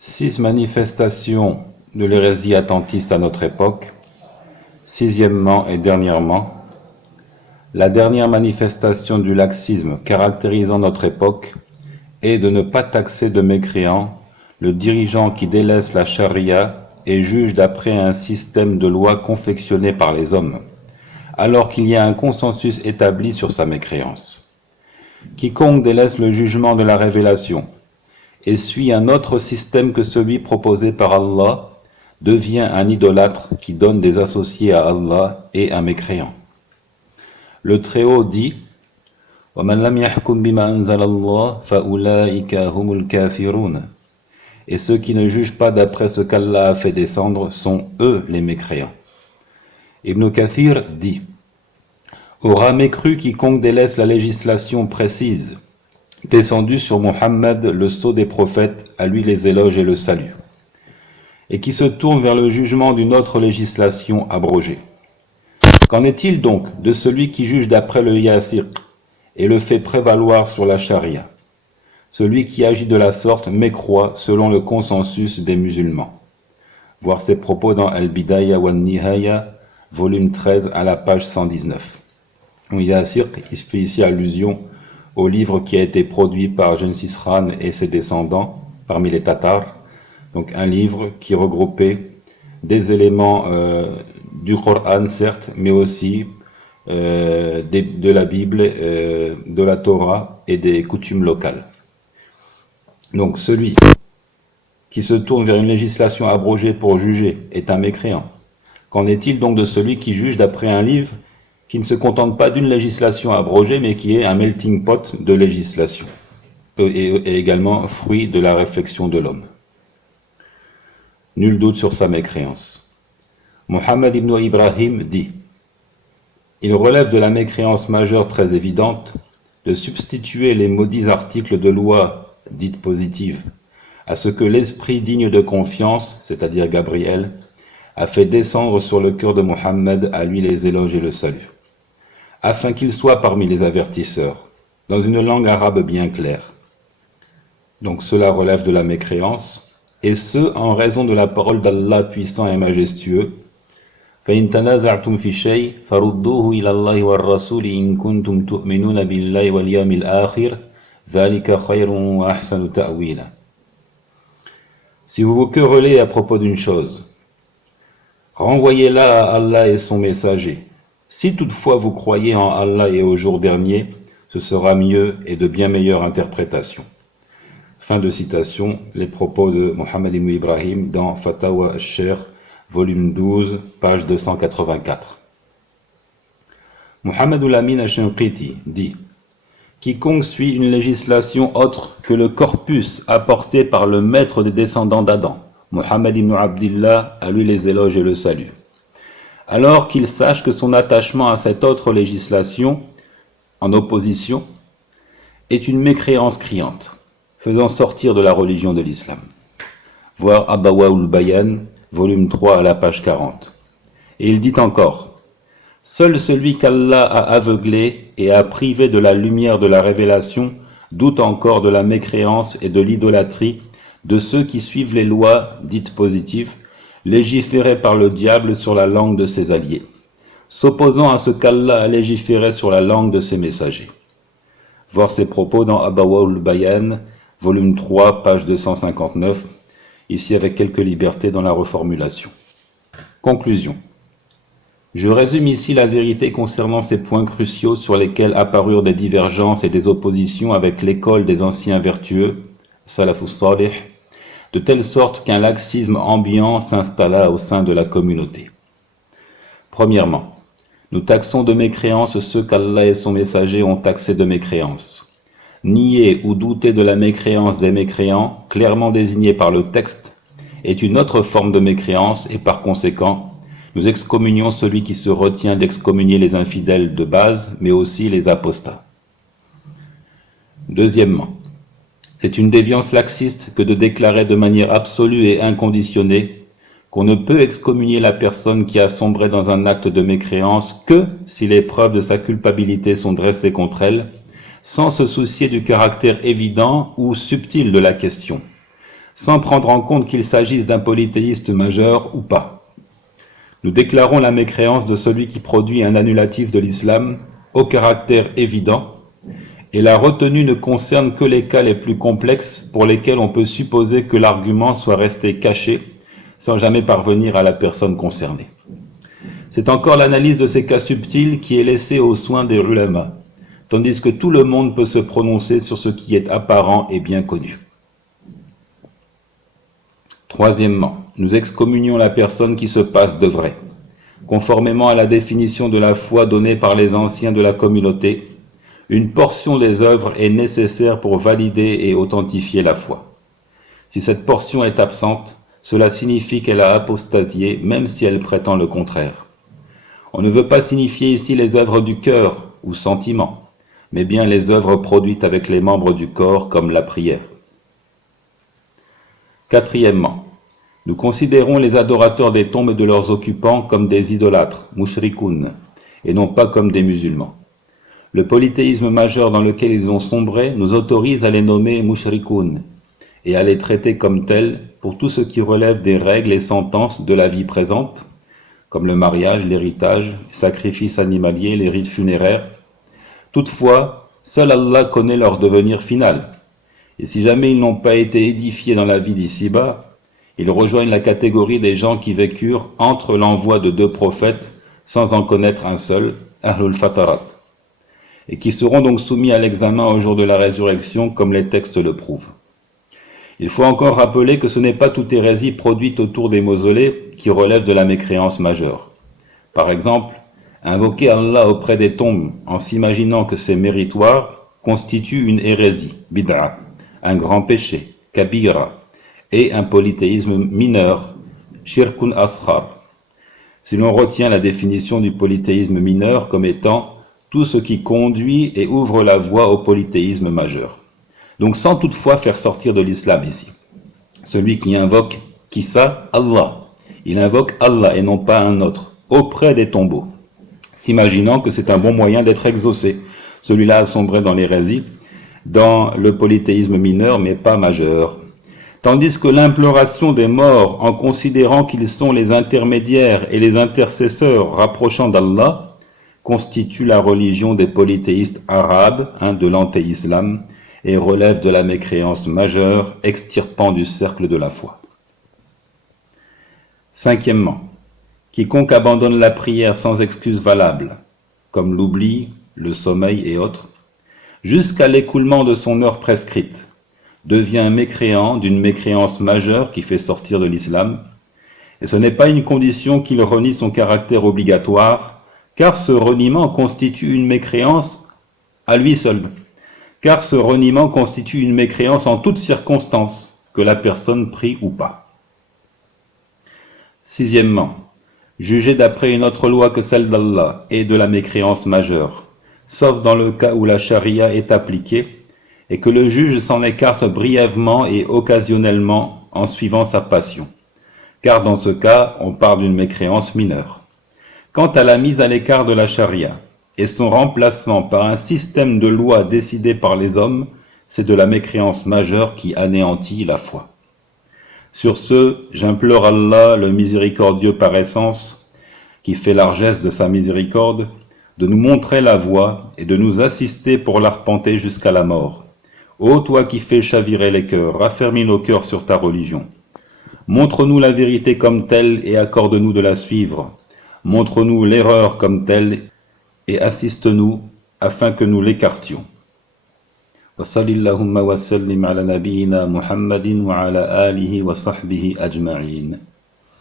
6 manifestations de l'hérésie attentiste à notre époque. Sixièmement et dernièrement, la dernière manifestation du laxisme caractérisant notre époque est de ne pas taxer de mécréant le dirigeant qui délaisse la charia et juge d'après un système de loi confectionné par les hommes, alors qu'il y a un consensus établi sur sa mécréance. Quiconque délaisse le jugement de la révélation et suit un autre système que celui proposé par Allah devient un idolâtre qui donne des associés à Allah et un mécréant. Le Très-Haut dit « وَمَنْ لَمْ يَحْكُمْ بِمَا أَنزَلَ اللَّهُ فَأُولَٰئِكَ هُمُ الْكَافِرُونَ » Et ceux qui ne jugent pas d'après ce qu'Allah a fait descendre sont eux les mécréants. Ibn Kathir dit « Aura mécru quiconque délaisse la législation précise, descendue sur Mohammed, le sceau des prophètes, à lui les éloges et le salut, et qui se tourne vers le jugement d'une autre législation abrogée. Qu'en est-il donc de celui qui juge d'après le yasir et le fait prévaloir sur la charia? Celui qui agit de la sorte mécroit selon le consensus des musulmans. Voir ses propos dans Al-Bidaya wa Nihaya, volume 13 à la page 119. Yasir, il fait ici allusion au livre qui a été produit par Gengis Khan et ses descendants parmi les Tatars. Donc un livre qui regroupait des éléments du Coran certes, mais aussi de la Bible, de la Torah et des coutumes locales. Donc celui qui se tourne vers une législation abrogée pour juger est un mécréant. Qu'en est-il donc de celui qui juge d'après un livre qui ne se contente pas d'une législation abrogée, mais qui est un melting pot de législation, et également fruit de la réflexion de l'homme? Nul doute sur sa mécréance. Mohammed ibn Ibrahim dit « Il relève de la mécréance majeure très évidente de substituer les maudits articles de loi dites positives à ce que l'esprit digne de confiance, c'est-à-dire Gabriel, a fait descendre sur le cœur de Mohammed, à lui les éloges et le salut, afin qu'il soit parmi les avertisseurs, dans une langue arabe bien claire. Donc cela relève de la mécréance, et ce, en raison de la parole d'Allah puissant et majestueux. فَإِن تَنَازَعْتُمْ فِي شَيْءٍ فَرُدُّوهُ إِلَى اللَّهِ وَالرَّسُولِ إِن كُنتُمْ تُؤْمِنُونَ بِاللَّهِ وَالْيَوْمِ الْآخِرِ ذَلِكَ خَيْرٌ وَأَحْسَنُ تَأْوِيلًا. Si vous vous querellez à propos d'une chose, renvoyez-la à Allah et son messager. Si toutefois vous croyez en Allah et au jour dernier, ce sera mieux et de bien meilleure interprétation. Fin de citation, les propos de Mohammed ibn Ibrahim dans Fatawa al-Sheikh, volume 12, page 284. Mohammed al-Amin al-Shinqiti dit « Quiconque suit une législation autre que le corpus apporté par le maître des descendants d'Adam, Mohammed ibn Abdillah, à lui les éloges et le salut, alors qu'il sache que son attachement à cette autre législation, en opposition, est une mécréance criante, faisant sortir de la religion de l'islam. » Voir Abawaul Bayan, volume 3 à la page 40. Et il dit encore « Seul celui qu'Allah a aveuglé et a privé de la lumière de la révélation doute encore de la mécréance et de l'idolâtrie de ceux qui suivent les lois dites positives, légiférées par le diable sur la langue de ses alliés, s'opposant à ce qu'Allah a légiféré sur la langue de ses messagers. » Voir ses propos dans Abawaul Bayan, volume 3, page 259, ici avec quelques libertés dans la reformulation. Conclusion. Je résume ici la vérité concernant ces points cruciaux sur lesquels apparurent des divergences et des oppositions avec l'école des anciens vertueux, Salafus Salih, de telle sorte qu'un laxisme ambiant s'installa au sein de la communauté. Premièrement, nous taxons de mécréance ceux qu'Allah et son messager ont taxés de mécréance. Nier ou douter de la mécréance des mécréants, clairement désignée par le texte, est une autre forme de mécréance et par conséquent, nous excommunions celui qui se retient d'excommunier les infidèles de base, mais aussi les apostats. Deuxièmement, c'est une déviance laxiste que de déclarer de manière absolue et inconditionnée qu'on ne peut excommunier la personne qui a sombré dans un acte de mécréance que si les preuves de sa culpabilité sont dressées contre elle, sans se soucier du caractère évident ou subtil de la question, sans prendre en compte qu'il s'agisse d'un polythéiste majeur ou pas. Nous déclarons la mécréance de celui qui produit un annulatif de l'islam au caractère évident, et la retenue ne concerne que les cas les plus complexes pour lesquels on peut supposer que l'argument soit resté caché sans jamais parvenir à la personne concernée. C'est encore l'analyse de ces cas subtils qui est laissée aux soins des ulama, tandis que tout le monde peut se prononcer sur ce qui est apparent et bien connu. Troisièmement, nous excommunions la personne qui se passe de vrai. Conformément à la définition de la foi donnée par les anciens de la communauté, une portion des œuvres est nécessaire pour valider et authentifier la foi. Si cette portion est absente, cela signifie qu'elle a apostasié, même si elle prétend le contraire. On ne veut pas signifier ici les œuvres du cœur ou sentiment, mais bien les œuvres produites avec les membres du corps comme la prière. Quatrièmement, nous considérons les adorateurs des tombes et de leurs occupants comme des idolâtres, mushrikoun, et non pas comme des musulmans. Le polythéisme majeur dans lequel ils ont sombré nous autorise à les nommer mushrikoun et à les traiter comme tels pour tout ce qui relève des règles et sentences de la vie présente, comme le mariage, l'héritage, les sacrifices animaliers, les rites funéraires. Toutefois, seul Allah connaît leur devenir final, et si jamais ils n'ont pas été édifiés dans la vie d'ici-bas, ils rejoignent la catégorie des gens qui vécurent entre l'envoi de 2 prophètes sans en connaître un seul, Ahlul Fatarat, et qui seront donc soumis à l'examen au jour de la résurrection comme les textes le prouvent. Il faut encore rappeler que ce n'est pas toute hérésie produite autour des mausolées qui relève de la mécréance majeure. Par exemple, invoquer Allah auprès des tombes en s'imaginant que c'est méritoire constitue une hérésie, bid'a, un grand péché, kabira, et un polythéisme mineur, shirkun asghar. Si l'on retient la définition du polythéisme mineur comme étant tout ce qui conduit et ouvre la voie au polythéisme majeur. Donc sans toutefois faire sortir de l'islam ici. Celui qui invoque, qui ça? Allah. Il invoque Allah et non pas un autre, auprès des tombeaux, s'imaginant que c'est un bon moyen d'être exaucé. Celui-là a sombré dans l'hérésie, dans le polythéisme mineur, mais pas majeur. Tandis que l'imploration des morts, en considérant qu'ils sont les intermédiaires et les intercesseurs rapprochant d'Allah, constitue la religion des polythéistes arabes, de l'anté-islam, et relève de la mécréance majeure, extirpant du cercle de la foi. Cinquièmement, quiconque abandonne la prière sans excuse valable, comme l'oubli, le sommeil et autres, jusqu'à l'écoulement de son heure prescrite, devient mécréant d'une mécréance majeure qui fait sortir de l'islam, et ce n'est pas une condition qu'il renie son caractère obligatoire, car ce reniement constitue une mécréance à lui seul. Car ce reniement constitue une mécréance en toutes circonstances, que la personne prie ou pas. Sixièmement, juger d'après une autre loi que celle d'Allah est de la mécréance majeure, sauf dans le cas où la charia est appliquée et que le juge s'en écarte brièvement et occasionnellement en suivant sa passion, car dans ce cas, on parle d'une mécréance mineure. Quant à la mise à l'écart de la charia, et son remplacement par un système de lois décidé par les hommes, c'est de la mécréance majeure qui anéantit la foi. Sur ce, j'implore Allah, le miséricordieux par essence, qui fait largesse de sa miséricorde, de nous montrer la voie et de nous assister pour l'arpenter jusqu'à la mort. Ô toi qui fais chavirer les cœurs, raffermis nos cœurs sur ta religion. Montre-nous la vérité comme telle et accorde-nous de la suivre. Montre-nous l'erreur comme telle et assiste-nous afin que nous l'écartions. Wa sallallahu wa sallim ala nabiyyina Muhammadin wa ala alihi wa sahbihi ajma'in.